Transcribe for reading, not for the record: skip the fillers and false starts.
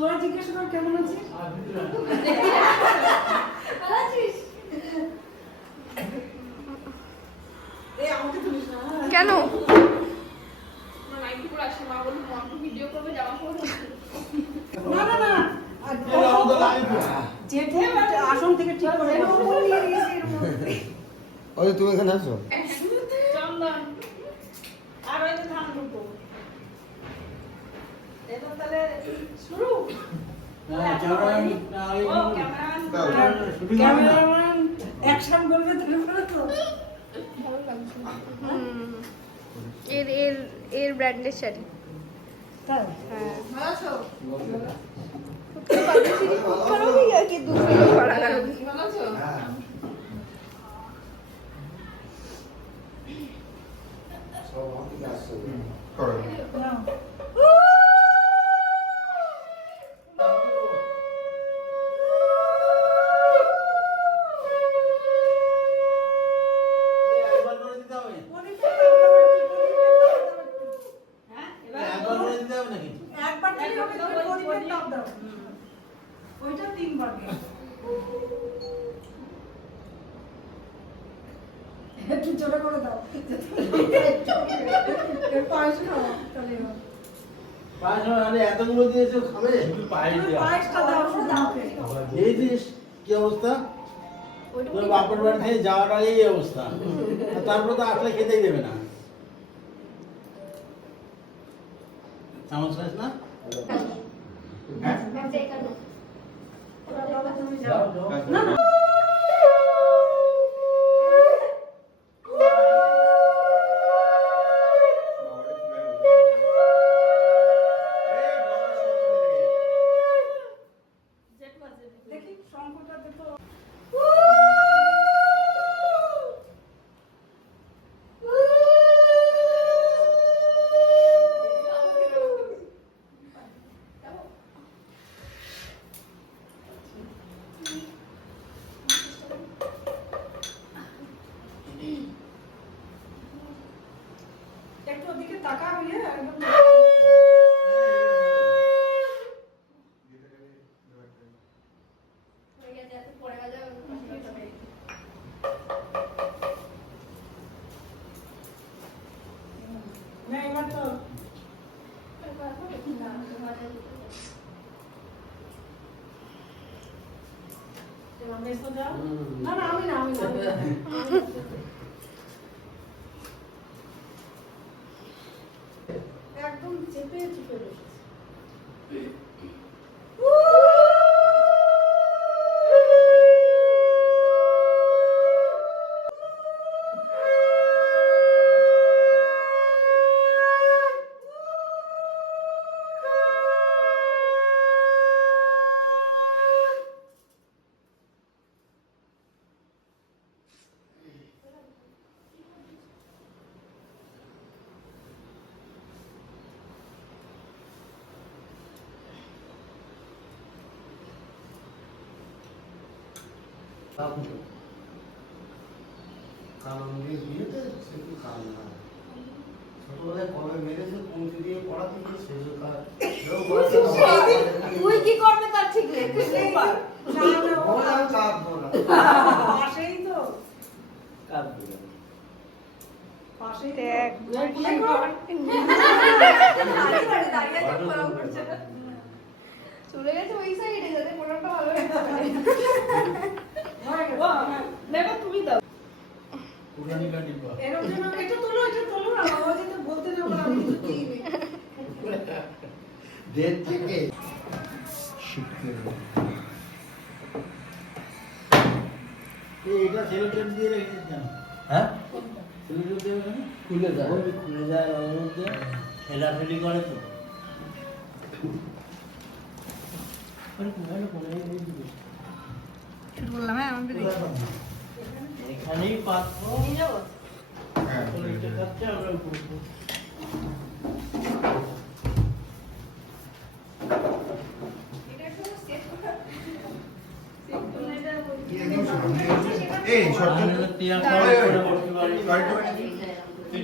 তোরা জিজ্ঞেস কর কেমন আছিস? ভালো আছিস? এই আমাকে তুলিস না। কেন? না নাইটি পরে আসে মা বলল মা ভিডিও করবে জামা পরে। না না না। জেঠে আসন থেকে ঠিক করে ওই তুমি এখানে আসো। চন্দন আর ওই যে ধান দুটো। এবার তাহলে শুরু। ক্যামেরাম্যান অ্যাকশন করবে তারপরে তো। এর এর এর ব্র্যান্ডের শাড়ি। তাই হ্যাঁ ভালো আছো? करो भी या कि दूसरे को खड़ा करोगी? ভালো আছো? সব আমাকে আসছে। করো। নাও। একবার করে দিতে হবে। হ্যাঁ একবার করে দিতে হবে নাকি? একবার দিলে হবে তুমি প্রদীপের তাপ দাও। ওইটা তিনবার দিও। একটু জোরে করে দাও। এর পায়েস খাও তাহলে হবে। পাঁচ মানে এতগুলো দিয়েছো খাবে? একটু পায়ে তুমি দেওয়া। পায়েসটা দাও শুধু মুখে। এই জিনিস কি অবস্থা? তোর বাপের বাড়ি থেকে যাওয়ার আগে এই অবস্থা। আর তারপরে তো আসলে খেতেই দেবে না। চামচ খাস না? হ্যাঁ? তুমি যাও। না না দেখি শঙ্করটা দেখো। একটু ওদিকে তাকাও ইয়ে একদম না এবার তো এবার মেসো যাও। না না আমি না আমি না একদম চেপে চেপে বসেছে। কারণের বিয়েতে সে কি কারণ না ছোটবেলায় কবে মেরেছে পৌঁছে দিয়ে পড়া থেকে শেষ তুই কি করবে তার ঠিক নেই তুই না না ও কাঁদবো না পাশেই তো কাঁদবে। পাশেই দেখ। চলে গেছে ওই সাইডে যাতে মোড়টা ভালো দেখো তুমি দাও পুরানি কাটি বা। এরকম যেন এটা তোলো না বাবা যেটা বলতে যাবো না আমি তো দিই দেড় থেকে শিখতে এটা সেলোটেপ দিয়ে রেখেছিস কেন? হ্যাঁ সেলোটেপ দেবে কেন? খুলে যায় ওই খুলে যায় ওর মধ্যে ঠেলাঠেলি করে তো। শুরু করলাম হ্যাঁ আমাদের এখানেই পাত্র হ্যাঁ, নিচে খাচ্ছে আমরা করবো। এই সব টিয়া করে বসতে পারি। তুই